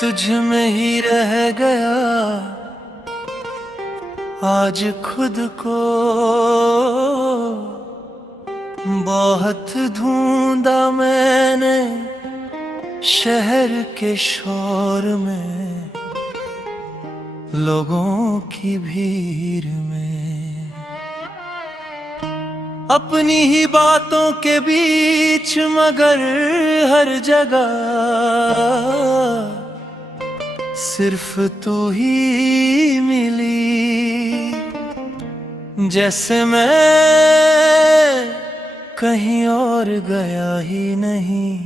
तुझ में ही रह गया आज खुद को, बहुत ढूंढा मैंने शहर के शोर में, लोगों की भीड़ में, अपनी ही बातों के बीच, मगर हर जगह सिर्फ तू ही मिली। जैसे मैं कहीं और गया ही नहीं,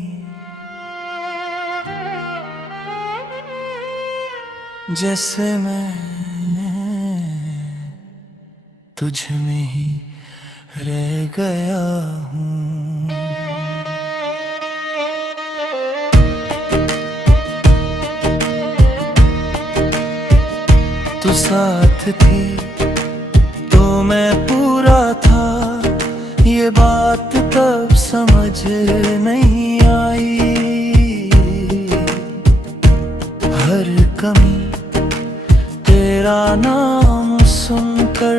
जैसे मैं तुझ में ही रह गया हूँ। तू साथ थी तो मैं पूरा था, ये बात तब समझ नहीं आई। हर कमी तेरा नाम सुनकर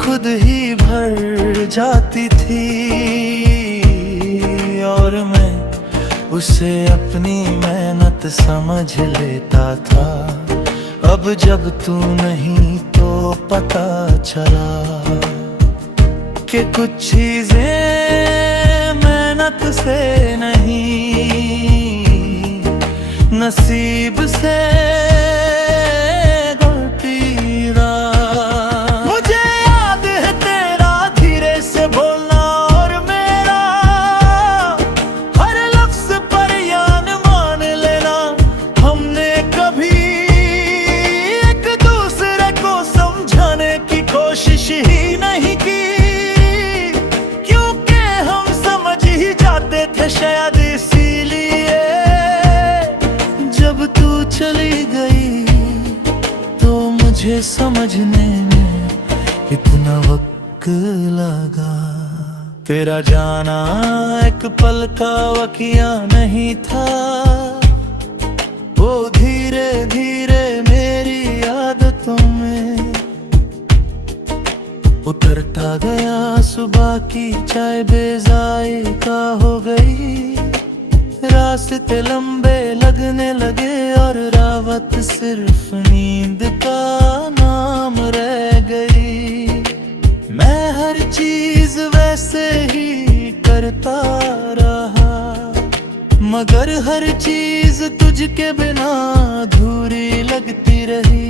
खुद ही भर जाती थी, और मैं उसे अपनी मेहनत समझ लेता था। अब जब तू नहीं तो पता चला कि कुछ चीजें मेहनत से नहीं, नसीब से शायद इसीलिए जब तू चली गई तो मुझे समझने में इतना वक्त लगा। तेरा जाना एक पल का वाकया नहीं था, वो धीरे धीरे मेरी आदतों में उतरता गया। सुबह की चाय बेजायका हो गई, रास्ते लंबे लगने लगे और रावत सिर्फ नींद का नाम रह गई। मैं हर चीज वैसे ही करता रहा, मगर हर चीज तुझके बिना अधूरी लगती रही।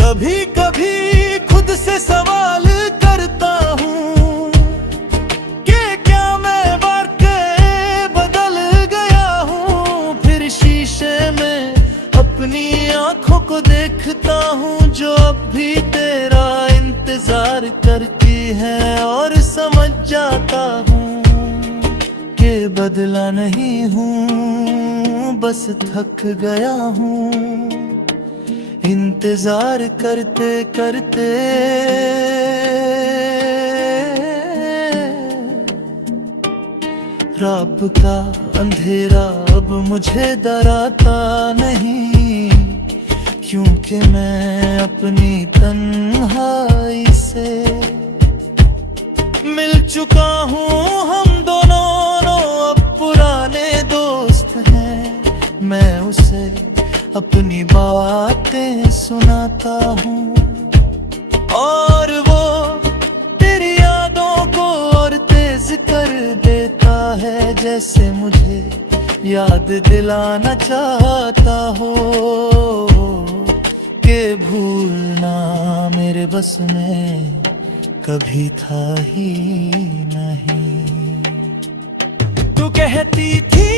कभी कभी खुद से सवाल करता हूँ कि क्या मैं वाकई बदल गया हूँ। फिर शीशे में अपनी आंखों को देखता हूँ जो अब भी तेरा इंतजार करती है, और समझ जाता हूँ कि बदला नहीं हूँ, बस थक गया हूँ इंतजार करते करते। रात का अंधेरा अब मुझे डराता नहीं, क्योंकि मैं अपनी तन्हाई से मिल चुका हूँ। हम दोनों अब पुराने दोस्त हैं, मैं उसे अपनी बातें सुनाता हूँ, और वो तेरी यादों को और तेज कर देता है, जैसे मुझे याद दिलाना चाहता हो कि भूलना मेरे बस में कभी था ही नहीं। तू कहती थी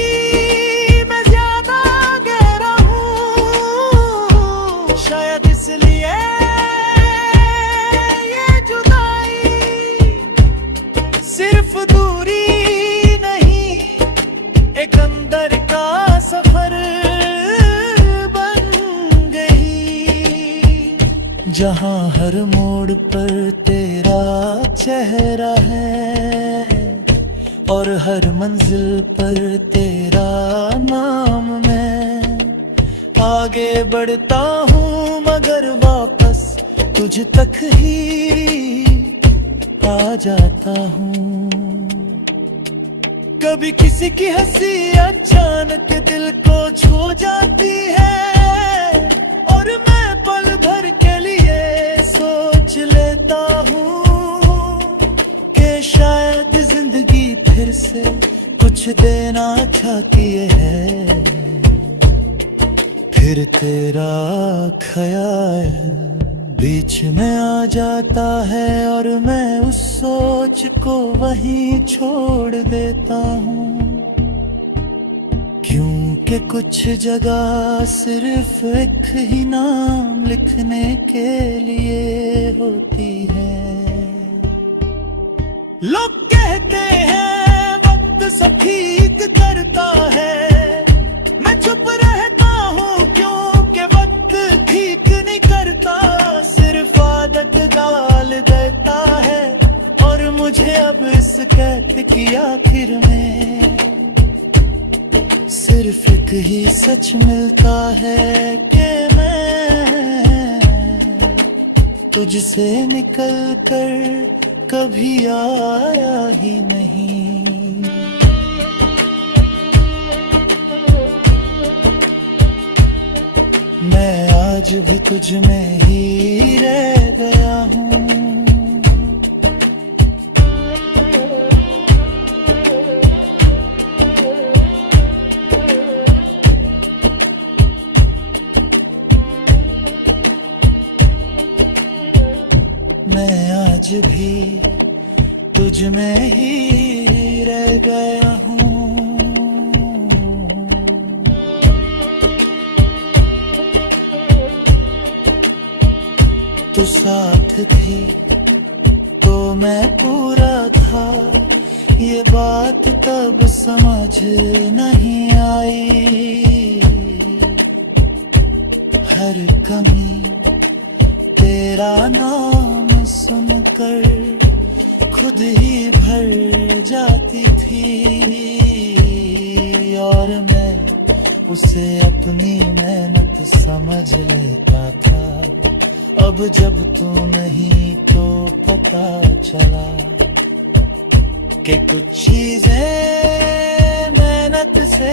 शायद इसलिए ये जुदाई सिर्फ दूरी नहीं, एक अंदर का सफर बन गई। जहाँ हर मोड़ पर तेरा चेहरा है और हर मंजिल पर तेरा नाम मैं आगे बढ़ता हूँ मगर वापस तुझ तक ही आ जाता हूँ। कभी किसी की हंसी अचानक दिल को छू जाती है और मैं पल भर के लिए सोच लेता हूँ कि शायद जिंदगी फिर से कुछ देना चाहती है। फिर तेरा ख्याल बीच में आ जाता है और मैं उस सोच को वहीं छोड़ देता हूँ। क्योंकि कुछ जगह सिर्फ एक ही नाम लिखने के लिए होती है। लोग कहते हैं वक्त सब ठीक करता है, मैं चुप रहता हूँ क्योंकि वक्त ठीक नहीं करता, सिर्फ आदत डाल देता है। और मुझे अब इस कैद की आखिर में सिर्फ एक ही सच मिलता है कि मैं तुझसे निकल कर कभी आया ही नहीं। मैं आज भी तुझ में ही रह गया हूँ। मैं आज भी तुझ में ही रह गया हूँ। तू साथ थी तो मैं पूरा था, ये बात तब समझ नहीं आई। हर कमी तेरा नाम सुनकर खुद ही भर जाती थी और मैं उसे अपनी मेहनत समझ लेता था। अब जब तू नहीं तो पता चला कि कुछ चीजें मेहनत से